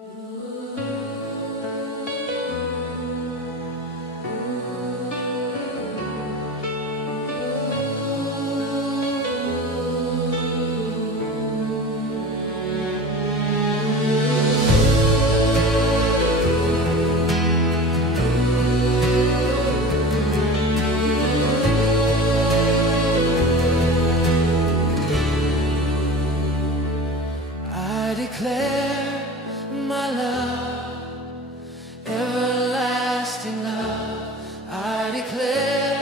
I declare my love, everlasting love. I declare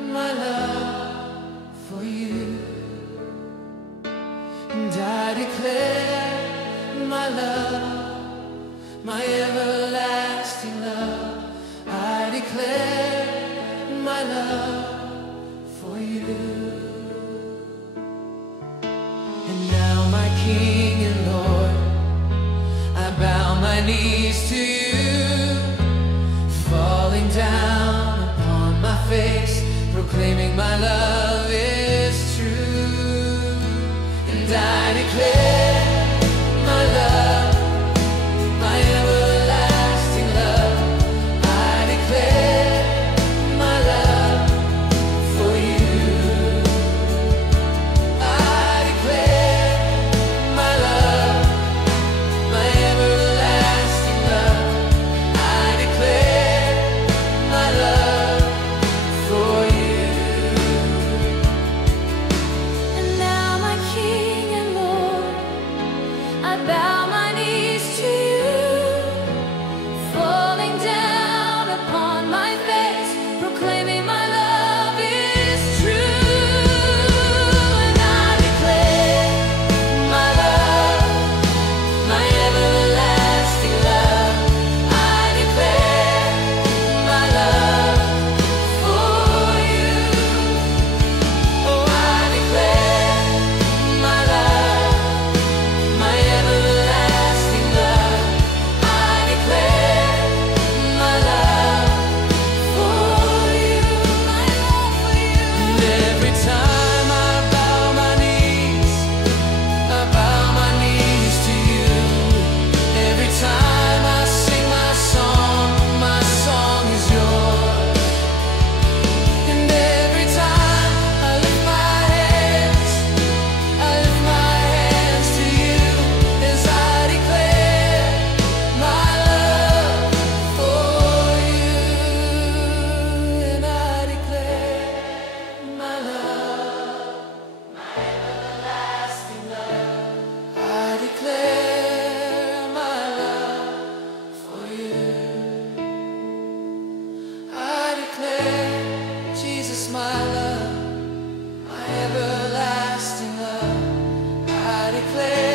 my love for you, and I declare my love, my everlasting love. I declare my love for you. And now, my King and Lord, I bow my knees to you, falling down upon my face, proclaiming my love is true. And I declare my love, my everlasting love. I declare my love for you. I declare my love, my everlasting love. I declare my love for you. And now, my King and Lord, I bow my knees to you, falling down upon my face, proclaiming my love is true. And I declare my love, my everlasting love. I declare my love for you. Oh, I declare my love, my everlasting love. I declare my love for you, my love for you. And every time I bow my knees, I bow my knees to you. Every time I sing my song is yours. And every time I lift my hands to you, as I declare my love for you. And I declare my love, my everlasting love. I declare my love for you. I declare, Jesus, my love, my everlasting love. I declare